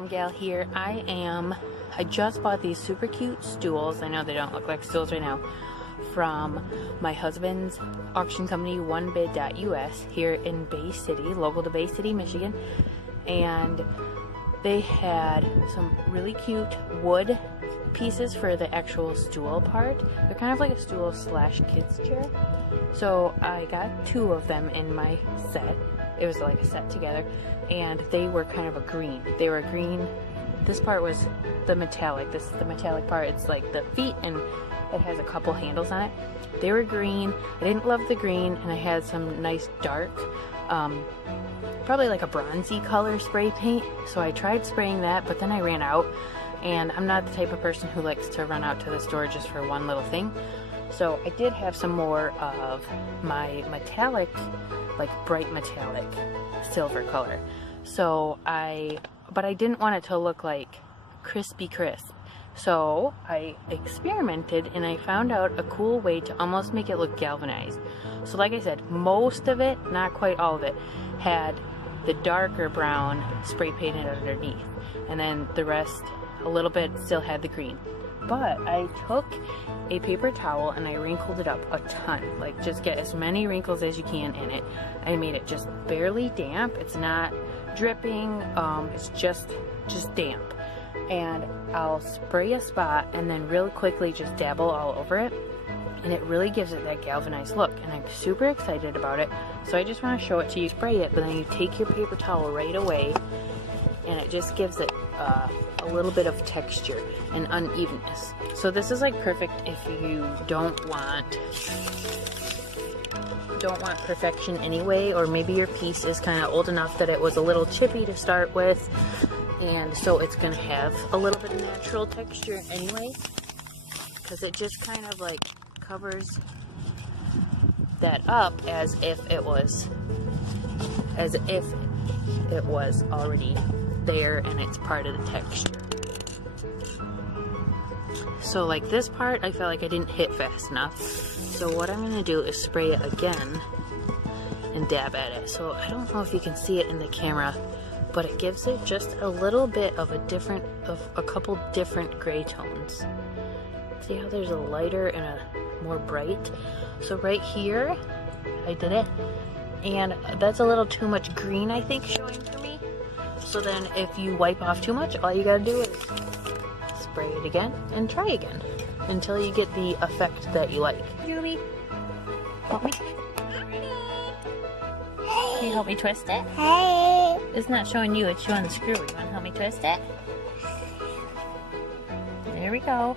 Farm Gal here. I just bought these super cute stools. I know they don't look like stools right now. From my husband's auction company, onebid.us, here in Bay City, local to Bay City, Michigan. And they had some really cute wood pieces for the actual stool part. They're kind of like a stool slash kids chair. So I got 2 of them in my set. It was like a set together, and they were kind of a green. They were green. This part was the metallic. This is the metallic part. It's like the feet, and it has a couple handles on it. They were green. I didn't love the green, and I had some nice dark, probably like a bronzy color spray paint. So I tried spraying that, but then I ran out, and I'm not the type of person who likes to run out to the store just for one little thing. So I did have some more of my metallic, like bright metallic silver color. But I didn't want it to look like crispy crisp. So I experimented and I found out a cool way to almost make it look galvanized. So like I said, most of it, not quite all of it, had the darker brown spray painted underneath. And then the rest, a little bit, still had the green. But I took a paper towel and I wrinkled it up a ton. Like, just get as many wrinkles as you can in it. I made it just barely damp. It's not dripping. It's just damp. And I'll spray a spot and then really quickly just dabble all over it. And it really gives it that galvanized look. And I'm super excited about it. So I just want to show it to you. Spray it, but then you take your paper towel right away. And it just gives it a little bit of texture and unevenness. So this is like perfect if you don't want perfection anyway, or maybe your piece is kind of old enough that it was a little chippy to start with, and so it's gonna have a little bit of natural texture anyway, because it just kind of like covers that up as if it was already there and it's part of the texture. So like this part, I felt like I didn't hit fast enough. So what I'm gonna do is spray it again and dab at it. So I don't know if you can see it in the camera, but it gives it just a little bit of a couple different gray tones. See how there's a lighter and a more bright? So right here, I did it, and that's a little too much green, I think, showing for me. So then if you wipe off too much, all you gotta do is spray it again and try again until you get the effect that you like. Julie, help me. Can you help me twist it? Hey. It's not showing you, it's showing the screw. You wanna help me twist it? There we go.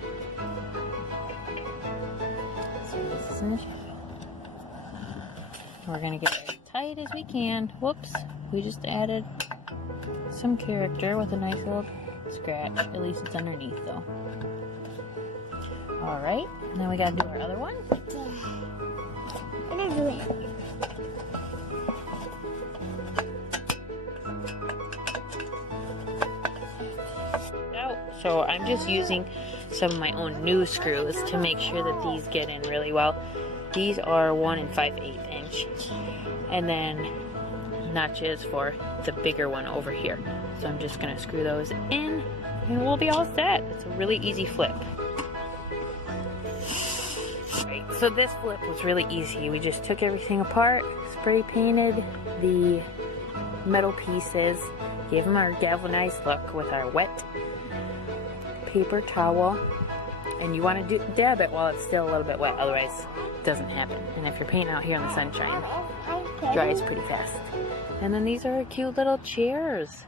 So this is in the shadow. We're gonna get it as tight as we can. Whoops, we just added some character with a nice little scratch. At least it's underneath though. Alright, and then we gotta do our other one. So I'm just using some of my own new screws to make sure that these get in really well. These are 1 5/8 inch. And then notches for the bigger one over here. So I'm just gonna screw those in and we'll be all set. It's a really easy flip. Right, so this flip was really easy. We just took everything apart, spray painted the metal pieces, gave them our galvanized look with our wet paper towel, and you want to dab it while it's still a little bit wet, otherwise it doesn't happen. And if you're painting out here in the sunshine, it dries pretty fast. And then these are cute little chairs.